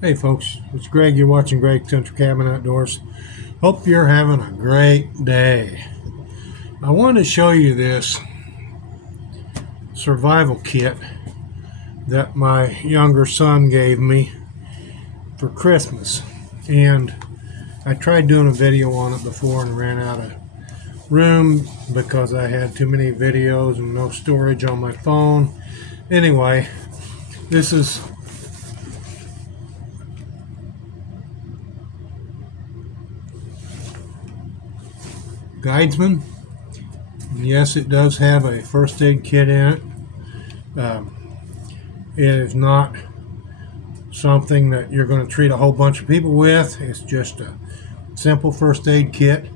Hey folks, it's Greg. You're watching Greg Central Cabin Outdoors. Hope you're having a great day. I wanted to show you this survival kit that my younger son gave me for Christmas. And I tried doing a video on it before and ran out of room because I had too many videos and no storage on my phone. Anyway, this is guidesman. Yes, it does have a first aid kit in it. It is not something that you're going to treat a whole bunch of people with. It's just a simple first aid kit.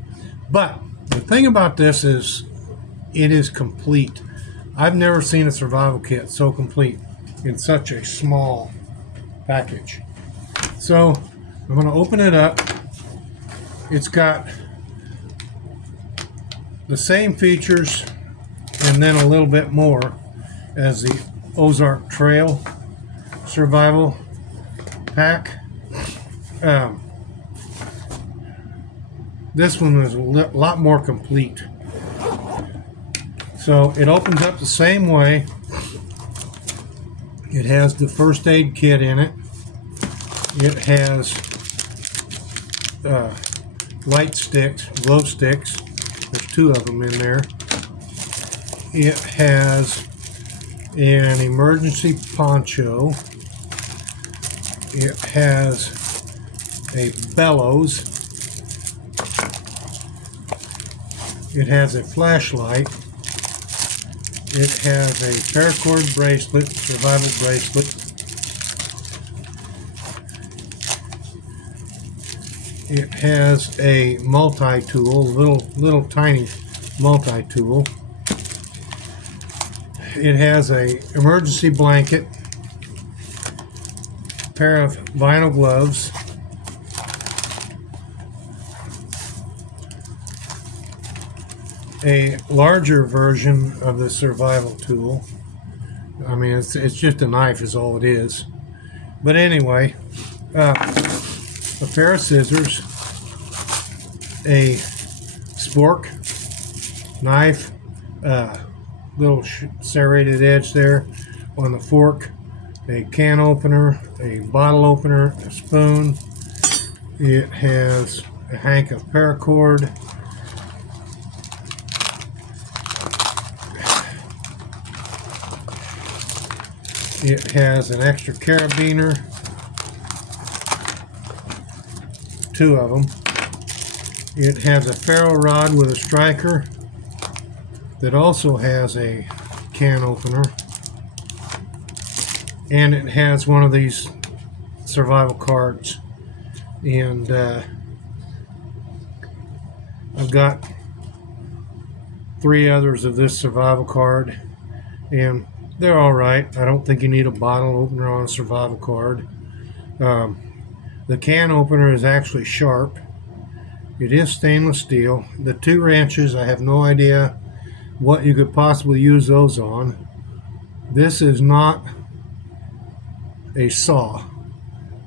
But the thing about this is it is complete. I've never seen a survival kit so complete in such a small package. So I'm going to open it up. It's got the same features and then a little bit more as the Ozark Trail survival pack. This one is a lot more complete. So it opens up the same way. It has the first aid kit in it. It has light sticks, glow sticks. There's two of them in there. It has an emergency poncho. It has a bellows. It has a flashlight. It has a paracord bracelet, survival bracelet. It has a multi-tool, little tiny multi-tool. It has a emergency blanket, pair of vinyl gloves, a larger version of the survival tool. I mean, it's just a knife is all it is. But anyway, a pair of scissors, a spork, knife, little serrated edge there on the fork, a can opener, a bottle opener, a spoon. It has a hank of paracord. It has an extra carabiner, two of them. It has a ferro rod with a striker that also has a can opener. And it has one of these survival cards. And I've got three others of this survival card. And they're all right. I don't think you need a bottle opener on a survival card. The can opener is actually sharp. It is stainless steel. The two wrenches, I have no idea what you could possibly use those on. This is not a saw.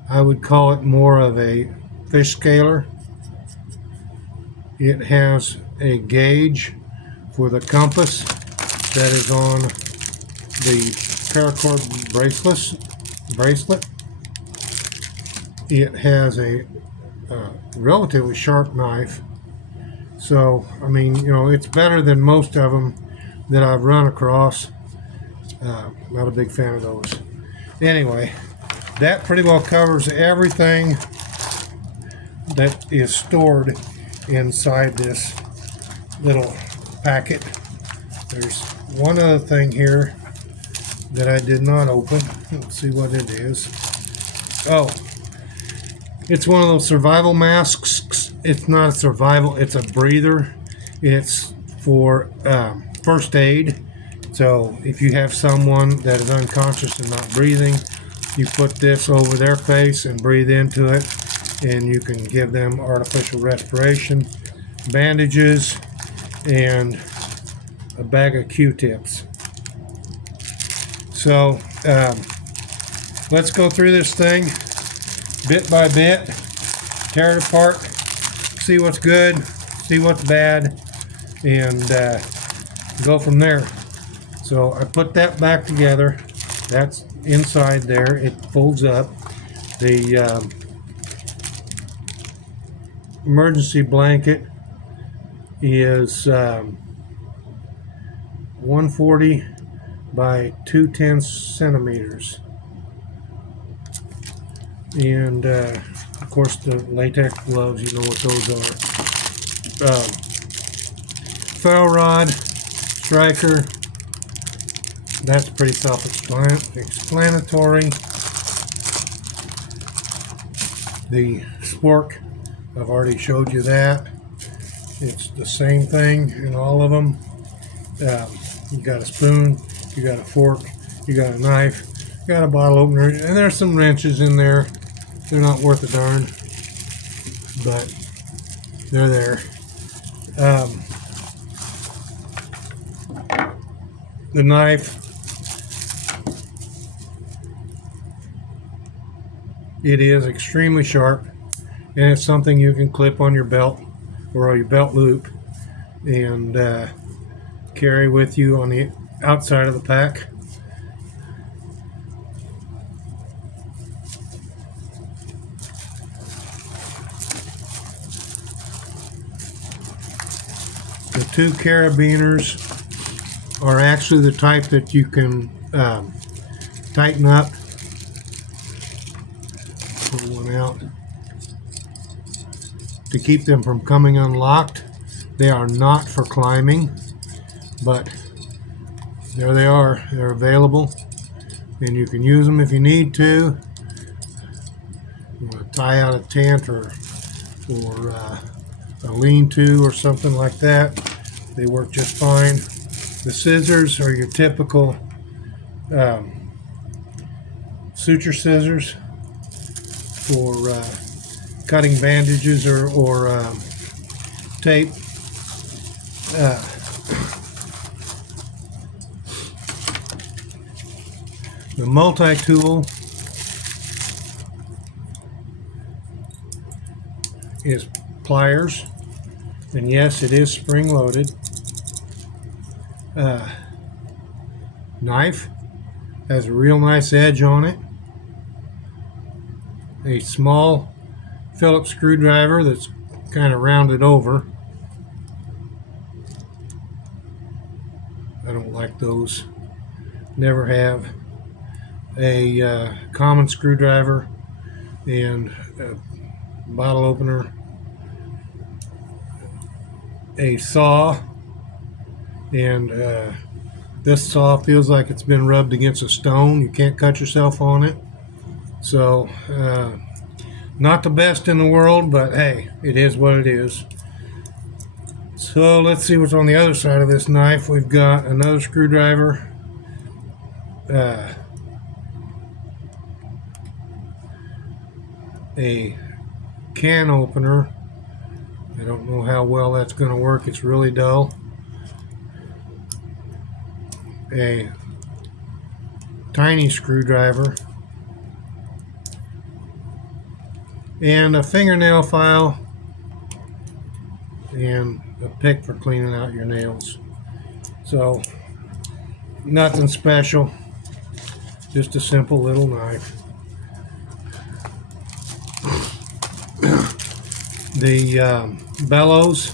I would call it more of a fish scaler. It has a gauge for the compass that is on the paracord bracelet. It has a relatively sharp knife. So, I mean, you know, it's better than most of them that I've run across. Not a big fan of those. Anyway, that pretty well covers everything that is stored inside this little packet. There's one other thing here that I did not open. Let's see what it is. Oh, it's one of those survival masks. It's not a survival, it's a breather. It's for first aid. So if you have someone that is unconscious and not breathing, you put this over their face and breathe into it, and you can give them artificial respiration, bandages, and a bag of Q-tips. So let's go through this thing. bit by bit, tear it apart, see what's good, see what's bad, and go from there. So I put that back together. That's inside there. It folds up. The emergency blanket is 140 by 210 centimeters. And of course the latex gloves, you know what those are. Ferro rod, striker, that's pretty self-explanatory. The spork, I've already showed you that. It's the same thing in all of them. You got a spoon, you got a fork, you got a knife, you got a bottle opener, and there's some wrenches in there. They're not worth a darn, but they're there. The knife, it is extremely sharp, and it's something you can clip on your belt or your belt loop and carry with you on the outside of the pack. The two carabiners are actually the type that you can tighten up. Pull one out to keep them from coming unlocked. They are not for climbing, but there they are. They're available, and you can use them if you need to. You want to tie out a tent or a lean-to or something like that. They work just fine. The scissors are your typical suture scissors for cutting bandages or tape. The multi-tool is pliers, and yes, it is spring-loaded. Knife has a real nice edge on it. A small Phillips screwdriver that's kind of rounded over. I don't like those. Never have. A common screwdriver and a bottle opener. A saw, and this saw feels like it's been rubbed against a stone. You can't cut yourself on it. So not the best in the world, but hey, it is what it is. So let's see what's on the other side of this knife. We've got another screwdriver, a can opener. I don't know how well that's going to work. It's really dull. A tiny screwdriver, and a fingernail file, and a pick for cleaning out your nails. So nothing special, just a simple little knife. The bellows,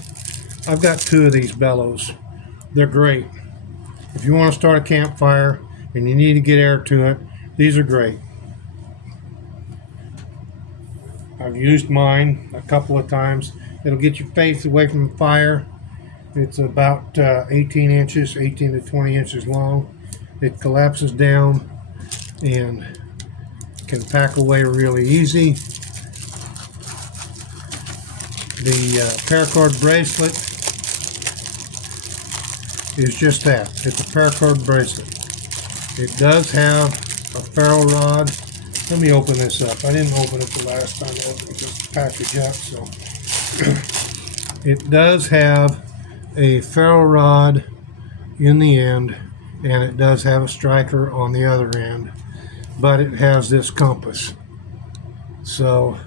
I've got two of these bellows. They're great. If you want to start a campfire and you need to get air to it, these are great. I've used mine a couple of times. It'll get your face away from the fire. It's about 18 to 20 inches long. It collapses down and can pack away really easy. The paracord bracelet is just that. It's a paracord bracelet. It does have a ferro rod. Let me open this up. I didn't open it the last time I opened this package up, so it does have a ferro rod in the end, and it does have a striker on the other end, but it has this compass. So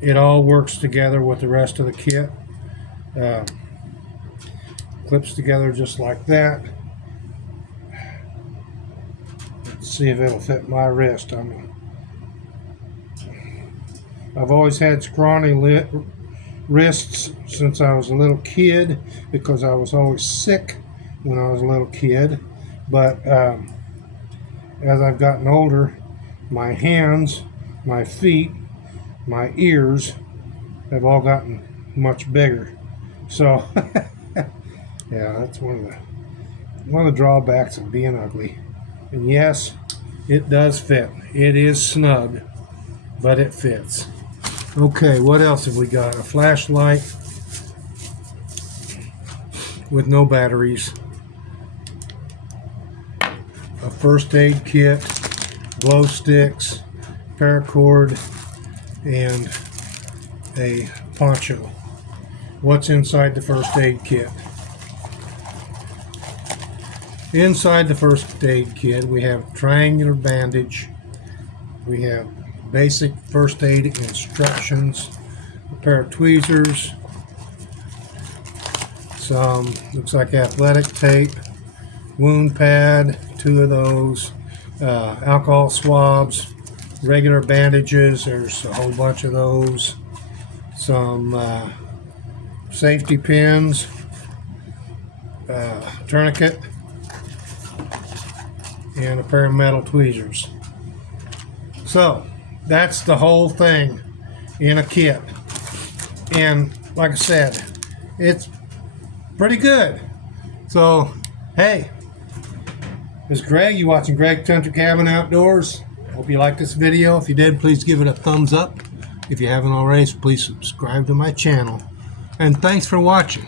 it all works together with the rest of the kit. Clips together just like that. Let's see if it'll fit my wrist. I've always had scrawny wrists since I was a little kid because I was always sick when I was a little kid. But as I've gotten older, my hands, my feet, my ears have all gotten much bigger. So yeah, that's one of the drawbacks of being ugly. And yes, it does fit. It is snug, but it fits. Okay, what else have we got? A flashlight with no batteries, a first aid kit, glow sticks, paracord, and a poncho. What's inside the first aid kit? Inside the first aid kit, we have triangular bandage, we have basic first aid instructions, a pair of tweezers, some looks like athletic tape, wound pad, 2 of those, alcohol swabs, regular bandages, there's a whole bunch of those, some safety pins, tourniquet, and a pair of metal tweezers. So that's the whole thing in a kit, and like I said, it's pretty good. So hey, this is Greg. You watching Greg Country Cabin Outdoors. Hope you liked this video. If you did, please give it a thumbs up. If you haven't already, please subscribe to my channel, and thanks for watching.